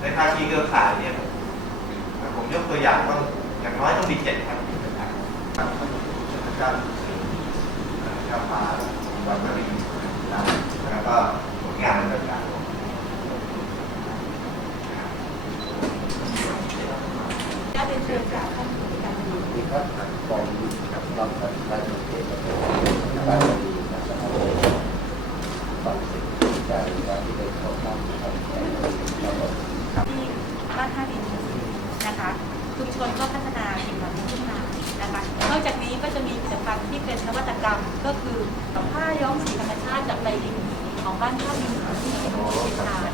ในภาคีเครือข่ายเนี่ยผมยกตัวอย่างว่าอย่างน้อยต้องมีเจ็ดพันเครือข่ายครับเจ้าเจ้าฟ้าวัดมะรินนะครับแล้วก็ผลงานต่างๆได้เป็นเชิญจากท่านผู้ในการดีที่ครับกองบุญกับรอบการได้ประเทศและกรดีนะครับฝั่งสิ่งที่ใจการที่ได้เข้าข้างแก่ทั้ งหมดที่บ้านท่าดินนะคะชุมชนก็พัฒนาสิ่งเหล่านี้ขึ้นมานะคะนอกจากนี้ก็จะมีผลิตภัณฑ์ที่เป็นนวัตกรรมก็คือผ้าย้อมสีธรรมชาติจากใบดินของบ้านท่าดินที่เป็นโบราณ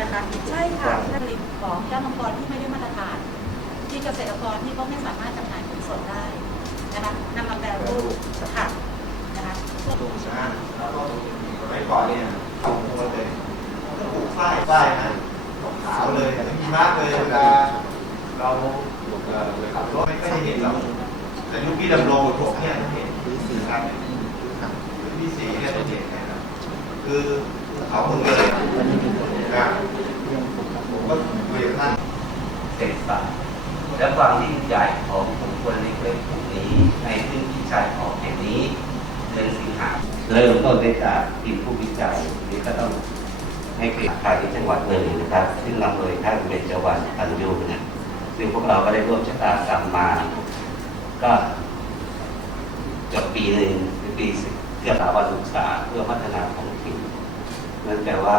นะคะใช่ค่ะผลิตของแก้วมังกรที่ไม่ได้มาตรฐาน ที่เกษตรกรที่เขาไม่สามารถจำหน่ายผลสดได้นะคะนำมาแปรรูปค่ะนะคะตรงช้าแล้วก็สมัยก่อนเนี่ยเอาโคนเลยต้องปลูกฝ้ายฝ้ายนะขาว เลยมีมากเลยเวลาเราขับรถไม่ค่อยได้เห็นหรอกแต่ยุคพี่ดำรงผมเนี่ยต้องเห็นนะครับพี่สีเนี่ยต้องเห็นนะครับคือเขาหมดเลยนะผมก็คุยกับท่านเศษสัตว์และความยิ่งใหญ่ของกลุ่มคนเล็กๆกลุ่มนี้ ในพื้นที่ชายขอบแห่งนี้เดือนสิงหาเริ่มต้นได้จากทีมผู้วิจัยนี่ก็ต้อง ให้เกียรติใครจังหวัดเลยนะครับ ซึ่งนำโดยท่านเบญจวรรณปัญญูนะซึ่งพวกเราก็ได้ร่วมชะตากรรมมา ก็จบปีหนึ่งหรือปีเกือบสาบันศึกษาเพื่อพัฒนาของถิ่นนั่นแปลว่า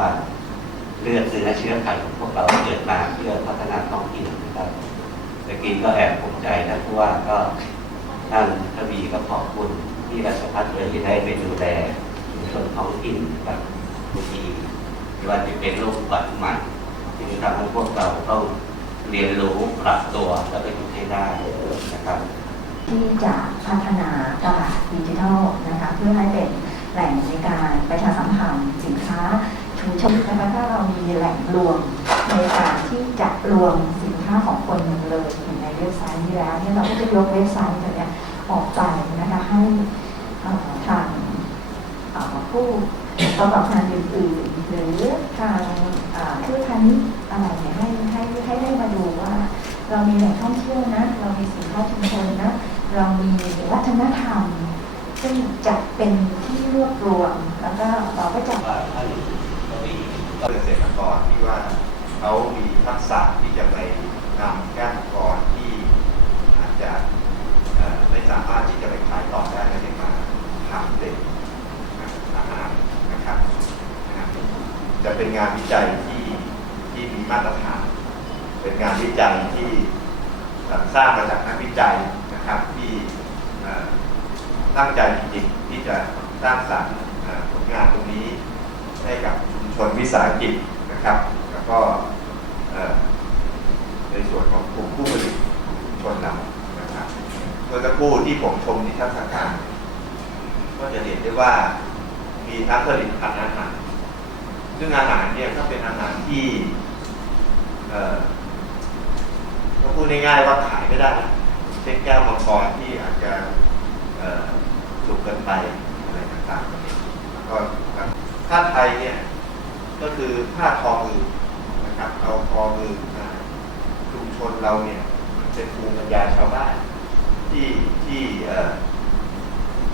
เลือดเนื้อเชื้อไขของพวกเราเกิดมาเพื่อพัฒนาท้องถิ่นนะครับตะกี้ก็แอบภูมิใจนะเพราะว่าก็ท่านทวีก็ขอบคุณที่ราชพัฒน์เลยได้ไปดูแลชุมชนท้องถิ่นกับทุกที ไม่ว่าจะเป็นโรคอุบัติใหม่ที่ทำให้พวกเราต้องเรียนรู้ปรับตัวแล้วก็อยู่ให้ได้นะครับ ที่จะพัฒนาตลาดดิจิทัลนะคะเพื่อให้เป็นแหล่งในการประชาสัมพันธ์สินค้าชุมชนนะคะถ้าเรามีแหล่งรวมในการที่จะรวมสินค้าของคนหนึ่งเลยอยู่ในเว็บไซต์นี้แล้วเนี่ยเราก็จะยกเว็บไซต์ตัวเนี้ยออกไปนะคะให้เอ่อทางเอ่อ ผู้ประกอบการอื่นๆหรือทางเอ่อผู้พาณิชย์อะไรเนี่ยให้ให้ให้ได้มาดูว่า เรามีแหล่งท่องเที่ยวนะ เรามีสินค้าชุมชนนะ เรามีวัฒนธรรม ซึ่งจะเป็นที่รวบรวม แล้วก็เราก็จะว่าท่านเกษตรกรที่ว่าเขามีทักษะที่จะไปนำแก้วมังกรที่อาจจะเอ่อไม่สามารถที่จะไปขายต่อได้และได้มาทำเป็นอาหารนะครับนะครับ จะ เป็นงานวิจัยที่ที่มีมาตรฐาน เป็นงานวิจัยที่สร้างมาจากนักวิจัยนะครับที่ตั้งใจจริงๆที่จะสร้างสรรค์ผลงานตรงนี้ให้กับชุมชนวิสาหกิจนะครับ แล้วก็ในส่วนของกลุ่มผู้ผลิตชุมชนเรานะครับเมื่อสักครู่ที่ผมชมนิทรรศการ ก็จะเห็นได้ว่ามีทั้งผลิตภัณฑ์อาหาร ซึ่งอาหารเนี่ยก็เป็นอาหารที่เอ่อก็พูดง่ายๆว่าขายไม่ได้นะเช่นแก้วมังกรที่อาจจะสุกเกินไปอะไรต่างๆแล้วก็ผ้าไทยเนี่ยก็คือผ้าทอมือนะครับเอาทอมือมาชุมชนเราเนี่ยมันเป็นภูมิปัญญาชาวบ้านที่ที่เอ่อ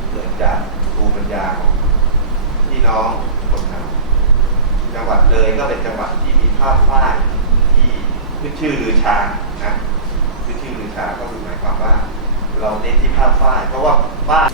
เกิดจากภูมิปัญญาของพี่น้องคนเรา จังหวัดเลยก็เป็นจังหวัดที่มีภาพฝ้ายที่ขึ้นชื่อลือชานะขึ้นชื่อลือชาก็คือหมายความว่า เราเน้นที่ภาพฝ้ายเพราะว่าฝ้าย